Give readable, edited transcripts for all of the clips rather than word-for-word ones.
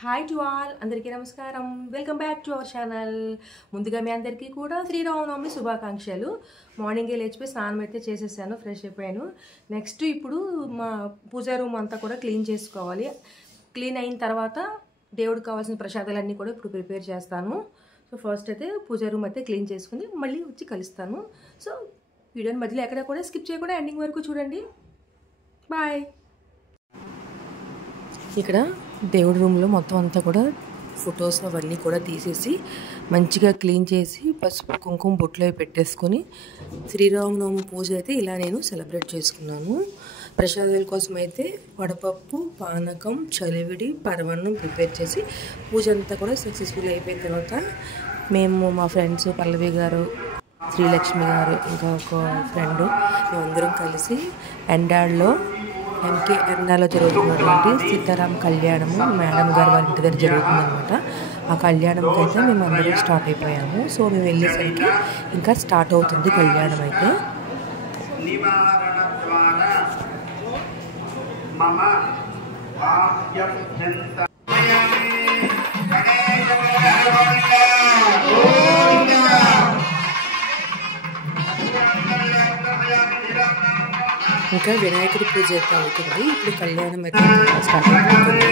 Hi to all, అందరికీ నమస్కారం. Welcome back to our channel. ముందుగా మీ అందరికీ కూడా శ్రీరామనవమి శుభాకాంక్షలు. మార్నింగే లేచిపోయి స్నానం అయితే చేసేసాను, ఫ్రెష్ అయిపోయాను. నెక్స్ట్ ఇప్పుడు మా పూజా రూమ్ అంతా కూడా క్లీన్ చేసుకోవాలి. క్లీన్ అయిన తర్వాత దేవుడికి కావాల్సిన ప్రసాదాలన్నీ కూడా ఇప్పుడు ప్రిపేర్ చేస్తాను. సో ఫస్ట్ అయితే పూజా రూమ్ అయితే క్లీన్ చేసుకుని మళ్ళీ వచ్చి కలుస్తాను. సో వీడియోని మధ్యలో ఎక్కడ కూడా స్కిప్ చేయకుండా ఎండింగ్ వరకు చూడండి. బాయ్. ఇక్కడ దేవుడి రూమ్లో మొత్తం అంతా కూడా ఫొటోస్ అవన్నీ కూడా తీసేసి మంచిగా క్లీన్ చేసి పసుపు కుంకుమ బొట్లో పెట్టేసుకొని శ్రీరామనవమి పూజ అయితే ఇలా నేను సెలబ్రేట్ చేసుకున్నాను. ప్రసాదాల కోసం అయితే వడపప్పు, పానకం, చలివిడి, పరమాన్నం ప్రిపేర్ చేసి పూజ అంతా కూడా సక్సెస్ఫుల్ అయిపోయిన తర్వాత మేము మా ఫ్రెండ్స్ పల్లవి గారు, శ్రీలక్ష్మి గారు, ఇంకా ఒక ఫ్రెండు మేమందరం కలిసి ఎండాడ్లో ఎంకే ఎర్నాలో జరుగుతున్నటువంటి సీతారాం కళ్యాణము మేడం గారు వాళ్ళ ఇంటి దగ్గర జరుగుతుందనమాట. ఆ కళ్యాణంకి అయితే మేము అందరం స్టార్ట్ అయిపోయాము. సో మేము వెళ్ళేసరికి ఇంకా స్టార్ట్ అవుతుంది కళ్యాణం అయితే. ఇంకా వినాయకుడి పూజ అయితే అవుతుంది. ఇప్పుడు కళ్యాణం అయితే స్టార్ట్ అవుతుంది.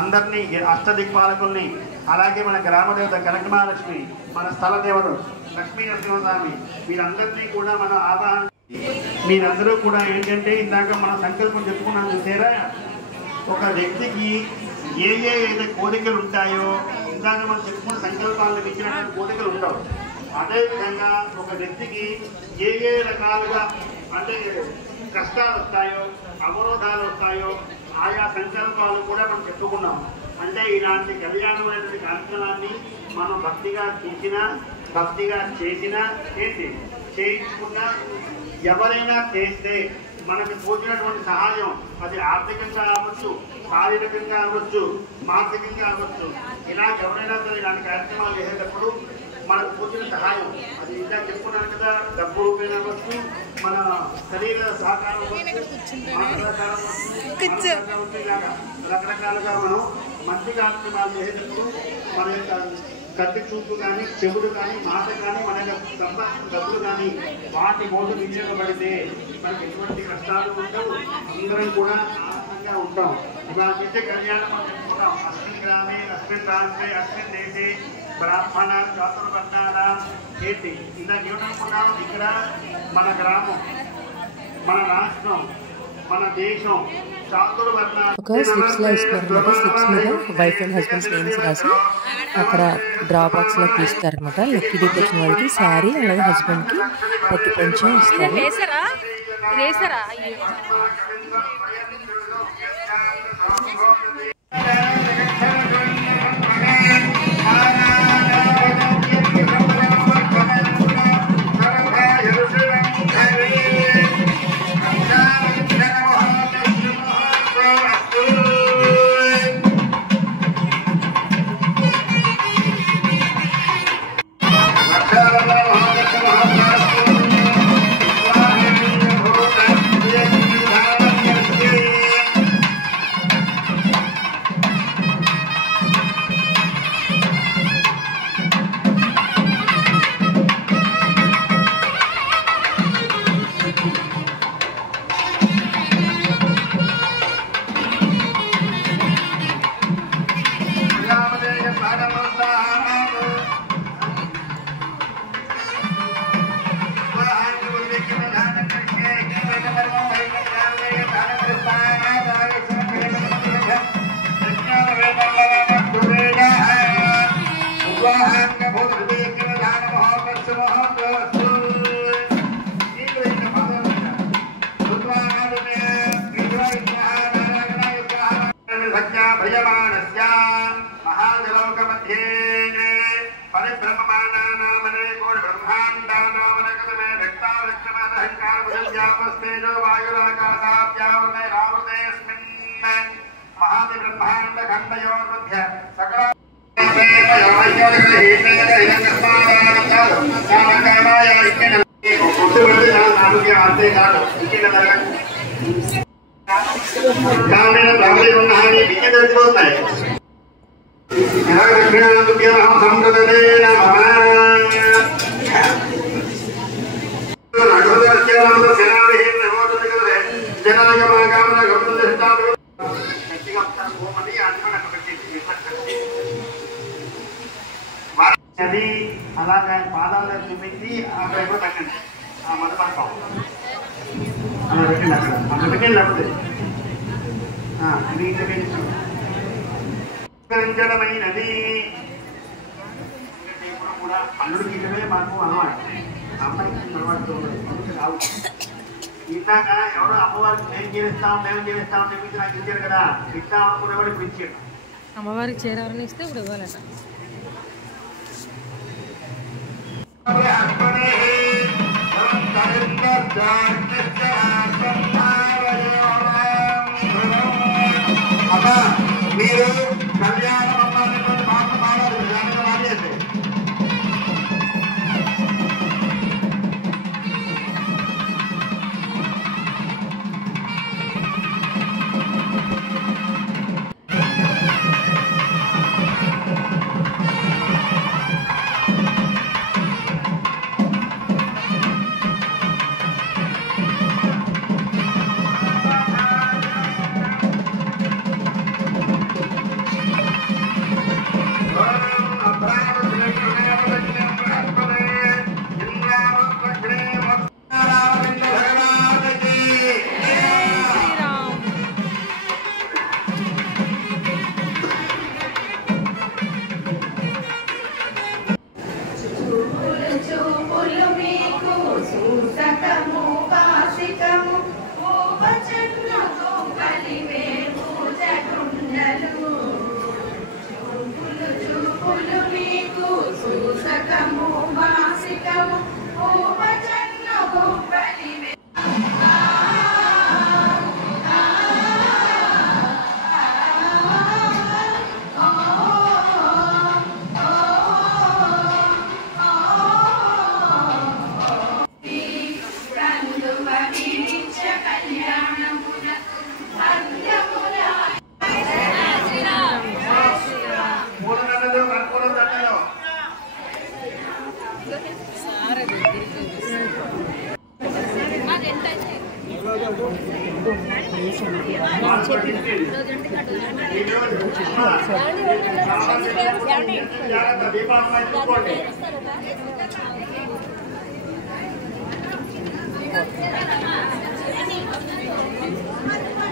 అందరినీ అష్టదిక్పాలకుల్ని, అలాగే మన గ్రామదేవత కనకమహాలక్ష్మి, మన స్థల దేవత లక్ష్మీ నరసింహస్వామి, వీరందరినీ కూడా మనం ఆవాహన. మీరందరూ కూడా ఏంటంటే ఇందాక మన సంకల్పం చెప్పుకున్నాం చూసారా, ఒక వ్యక్తికి ఏదైతే కోరికలు ఉంటాయో, ఇందాక మనం చెప్పుకున్న సంకల్పాలను మించినటువంటి కోరికలు ఉండవు. అదేవిధంగా ఒక వ్యక్తికి ఏ రకాలుగా అంటే కష్టాలు వస్తాయో, అవరోధాలు వస్తాయో, ఆయా సంకల్పాలు కూడా మనం చెప్పుకున్నాం. అంటే ఇలాంటి కళ్యాణమైనటువంటి కార్యక్రమాన్ని మనం భక్తిగా చేసినా ఏంటి చేయించుకున్నా, ఎవరైనా చేస్తే మనకు తోచినటువంటి సహాయం, అది ఆర్థికంగా అవ్వచ్చు, శారీరకంగా అవ్వచ్చు, మానసికంగా అవ్వచ్చు, ఇలా ఎవరైనా సరే ఇలాంటి కార్యక్రమాలు చేసేటప్పుడు మనకు తోచిన సహాయం, అది ఇంకా చెప్పుకున్నాను కదా, డబ్బు రూపేణ అవ్వచ్చు, మన శరీర సహకారం ఇలాగా రకరకాలుగా మనం మంచి కార్యక్రమాలు చేసేటప్పుడు మన యొక్క కంటి చూపు కానీ, చెవుడు కానీ, మాట కానీ, మన యొక్క సంపాదించిన డబ్బులు కానీ వాటి కోసం వినియోగపడితే మనకి ఎటువంటి కష్టాలు ఉండవు, అందరం కూడా ఆనందంగా ఉంటాం. ఇవాళ చేసే కళ్యాణం మనం చెప్పుకున్నాం. అస్మిన్ గ్రామే, అస్మిన్ రాష్ట్రే, అస్మిన్ దేశే బ్రాహ్మణ చాతుర్వర్ణాల ఏంటి ఇందాక ఏమనుకున్నాం, ఇక్కడ మన గ్రామం, మన రాష్ట్రం, మన దేశం ఒక స్లిప్స్లో ఇస్తారనమాట. స్లిప్స్ మీద వైఫ్ అండ్ హస్బెండ్స్ నేమ్స్ రాసి అక్కడ డ్రా బాక్స్లో తీస్తారనమాట. లక్కీ డీప్ వచ్చిన వాళ్ళకి శారీ, అలాగే హస్బెండ్కి పట్టు పంచం ఇస్తారు. महादेव బ్రహ్మాండ ఖండయోర్ మధ్య సకల గ్రామీణ బ్రహ్మలి ఉన్నాయని విద్య తెలిసిపోతున్నాయి. అది అలాగే పాదాలు చూపించి అక్కడ ఎప్పుడు తగ్గండి మత పడతాం అలా పెట్టండి అక్కడ అక్కడ పెట్టండి లేకపోతే స్వీకరించడమైనది. ఇప్పుడు కూడా అల్లుడికి ఇక్కడే మాకు అలవాటు, అమ్మాయికి అలవాటు రావు. ఇందాక ఎవరో అమ్మవారికి మేము జీవిస్తామని చెప్పి నాకు ఇచ్చారు కదా, ఇస్తాం అనుకునేవాడు ఇప్పుడు ఇచ్చాడు. అమ్మవారికి చేరాలని ఇస్తే ఇప్పుడు ఇవ్వాలట. మీరు కళ్యాణం అమ్మాయినటువంటి మాట మాట్లాడు దానిలో మాట్లాడేది.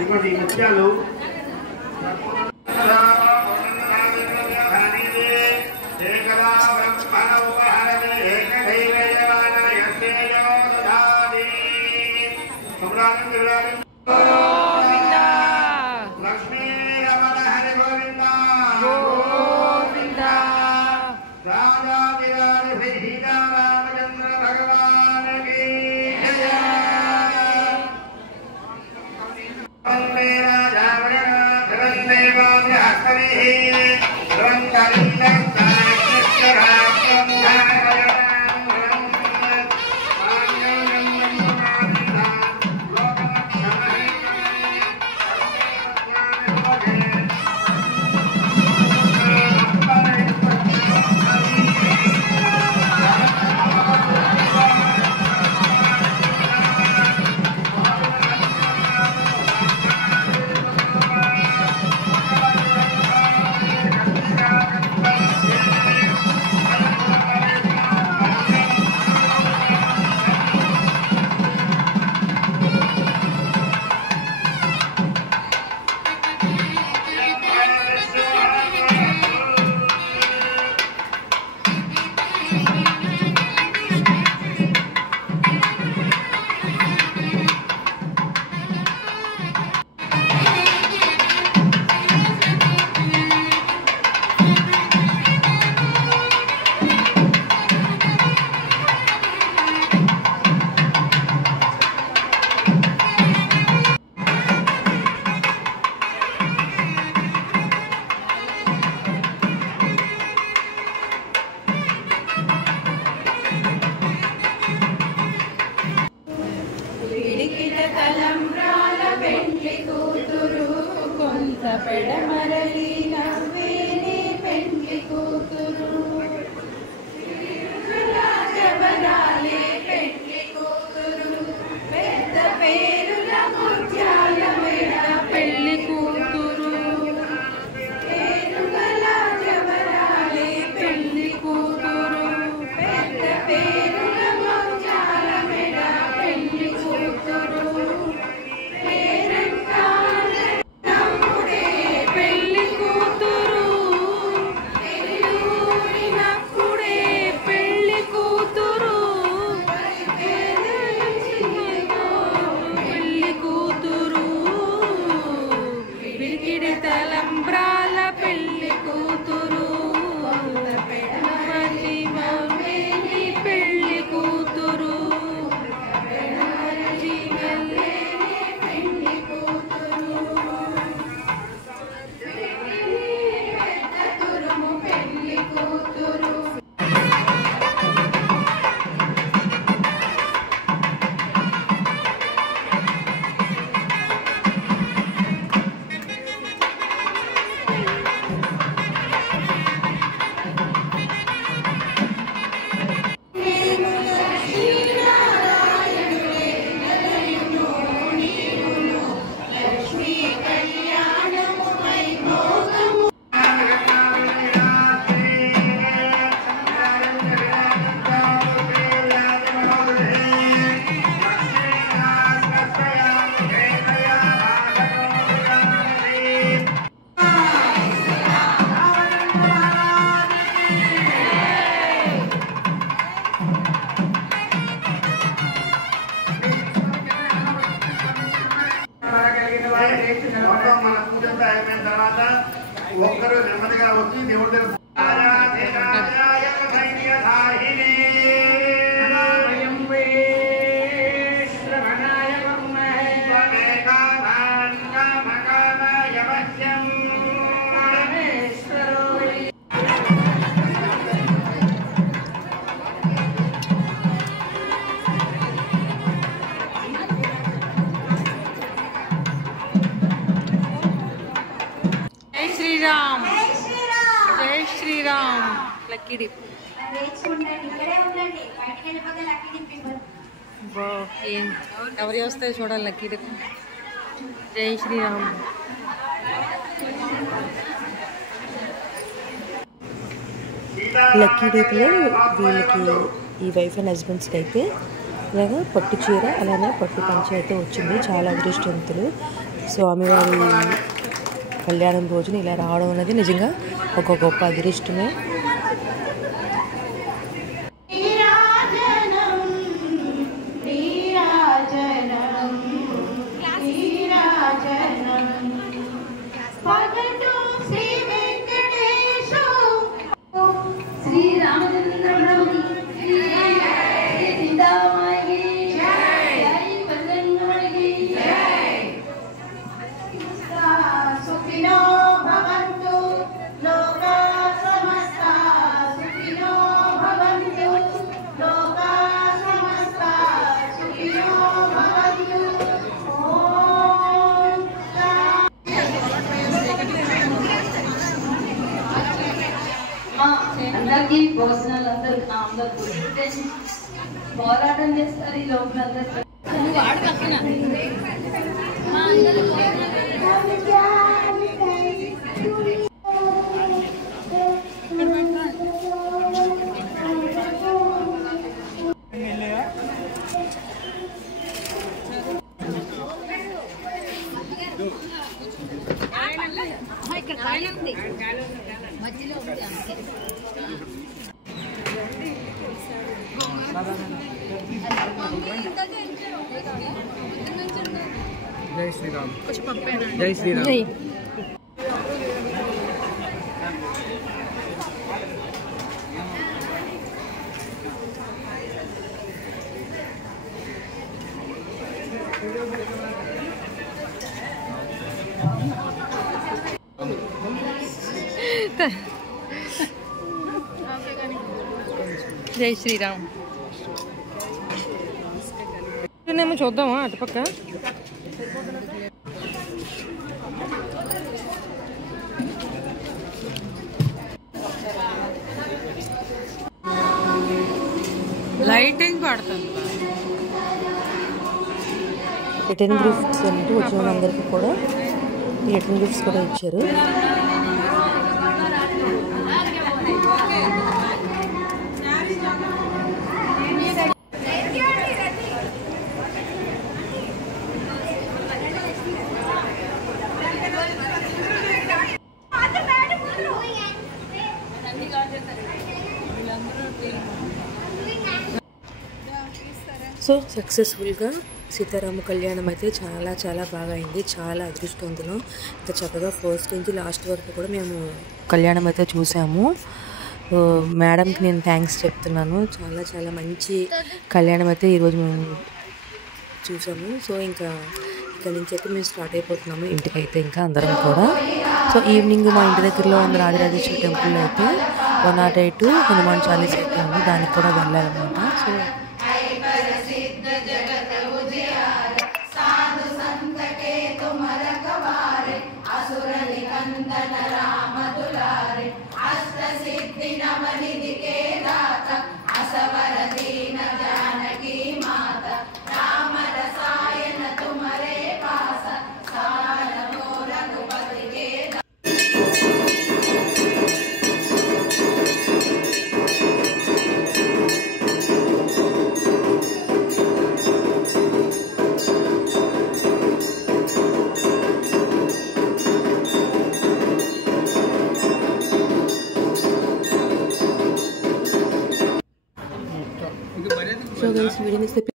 ఇటువంటి ముత్యాలు పెడమరలి నవ్వేనే పెండ్లి కూతురు జబరాలే పెండ్లి కూతురు పెద్ద పేరుల ముత్యాల మెడ పెళ్లి కూతురు పేరుగల జబరాలే పెళ్లి కూతురు పెద్ద పేరుల ముత్యాల మెడ పెళ్లి కూతురు తలంబ్రాల పెళ్లి కూతురు పెడమరలి మమ్మేని పెళ్లి కూతురు పెడమరలి మమ్మేని పెళ్లి కూతురు పెద్ద తురుము పెళ్లి కూతురు మన పూజంతా అయిపోయిన తర్వాత ఒక్కరు నెమ్మదిగా వచ్చి దేవుడి జై శ్రీరామ్ లక్కీ డిప్ ఏం ఎవరి వస్తాయో చూడాలి లక్కీ డిప్ జై శ్రీరామ్ లక్కీ డిప్లో వీళ్ళకి ఈ వైఫ్ అండ్ హస్బెండ్స్కి అయితే ఇలాగా పట్టు చీర అలానే పట్టు పంచ అయితే వచ్చింది. చాలా అదృష్టవంతులు. స్వామివారి కళ్యాణం రోజున ఇలా రావడం అనేది నిజంగా ఒక గొప్ప అదృష్టమే. అందరికీ భోజనాలు అందరూ పోరాటం చేస్తారు ఈ లోపలందరూ. మధ్యలో ఉంది అంతే. జై శ్రీరామ్. జై శ్రీరామ్. జై శ్రీరామ్. ఏమో చూద్దామా అటుపక్క. లైటింగ్ పడుతుంది. రిటర్న్ గిఫ్ట్స్ అంటూ వచ్చిన వాళ్ళందరికీ కూడా రిటర్న్ గిఫ్ట్స్ కూడా ఇచ్చారు. సో సక్సెస్ఫుల్గా సీతారామ కళ్యాణం అయితే చాలా చాలా బాగా అయింది. చాలా అదృష్టవంతులం. ఇంత చక్కగా ఫస్ట్ నుంచి లాస్ట్ వరకు కూడా మేము కళ్యాణం అయితే చూసాము. మేడంకి నేను థ్యాంక్స్ చెప్తున్నాను. చాలా చాలా మంచి కళ్యాణం అయితే ఈరోజు మేము చూసాము. సో ఇంకా ఇక్కడ నుంచి అయితే మేము స్టార్ట్ అయిపోతున్నాము ఇంటికైతే ఇంకా అందరం కూడా. సో ఈవినింగ్ మా ఇంటి దగ్గరలో ఉన్న రాజరాజేశ్వరి టెంపుల్లో అయితే 108 హనుమాన్ చాలీసా అయితే ఉంది. దానికి కూడా వెళ్ళాలన్నమాట. సో guys, వీడియోని